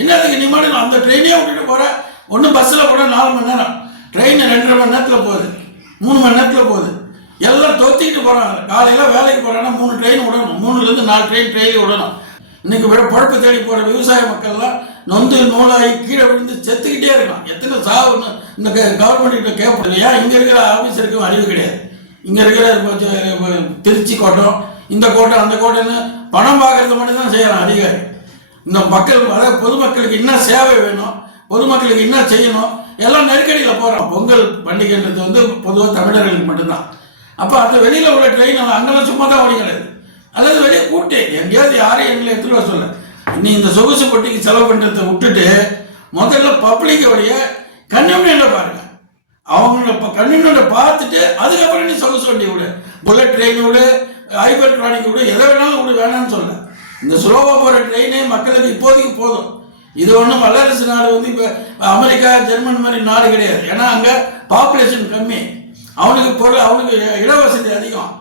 என்னதுக்கு நீ மாட்டு அந்த ட்ரெயினே விட்டுட்டு போகிற. ஒன்றும் பஸ்ஸில் கூட 4 மணி நேரம், ட்ரெயின் 2.5 மணி நேரத்தில் போகுது, 3 மணி நேரத்தில் போகுது. எல்லாம் தொத்திக்கிட்டு போகிறாங்க. காலையில் வேலைக்கு போகிறாங்கன்னா 3 ட்ரெயின் விடணும், 3லேருந்து 4 ட்ரெயின் டெய்லி விடணும். இன்றைக்கி பொழப்பு தேடி போகிற விவசாய மக்கள்லாம் நொந்து நூலாகி கீழே விழுந்து செத்துக்கிட்டே இருக்கலாம். எத்தனை சாவுன்னு இந்த கவர்மெண்ட்கிட்ட கேட்பது. ஏன் இங்கே இருக்கிற ஆஃபீஸருக்கும் அறிவு கிடையாது. இங்கே இருக்கிற திருச்சி கோட்டம், இந்த கோட்டம், அந்த கோட்டைன்னு பணம் பார்க்கறது மட்டும் தான் செய்யறான் அதிகாரி. இந்த மக்கள், அதாவது பொதுமக்களுக்கு என்ன சேவை வேணும், பொதுமக்களுக்கு என்ன செய்யணும், எல்லாம் நெருக்கடியில் போகிறோம். பொங்கல் பண்டிகைன்றது பொதுவாக தமிழர்களுக்கு மட்டும்தான். அப்போ அந்த வெளியில் உள்ள ட்ரெயின் அங்கெல்லாம் சும்மா தான் ஓடி கிடையாது. அல்லது வெளியே கூட்டு எங்கேயாவது யாரையும் எங்களை எடுத்துகிட்டு வர சொல்ல. நீ இந்த சொகுசு பொட்டிக்கு செலவு பண்ணுறதை விட்டுட்டு முதல்ல பப்ளிக்கோடைய கன்வீனியன்ட்டை பாருங்க. அவங்கள கன்வீனியன்ட்டை பார்த்துட்டு அதுக்கப்புறம் நீ சொகுசு வண்டி விடு, புல்லட் ட்ரெயின் விடு, ஹைபர்ட்ரானிக் விடு, எதை வேணாலும் விடு, வேணான்னு சொல்ல. இந்த ஸ்லோவாக போகிற ட்ரெயினே மக்களுக்கு இப்போதைக்கு போதும். இது ஒன்றும் வல்லரசு நாடு இப்போ அமெரிக்கா, ஜெர்மன் மாதிரி நாடு கிடையாது. ஏன்னா அங்கே பாப்புலேஷன் கம்மி, அவனுக்கு இடவசதி அதிகம்.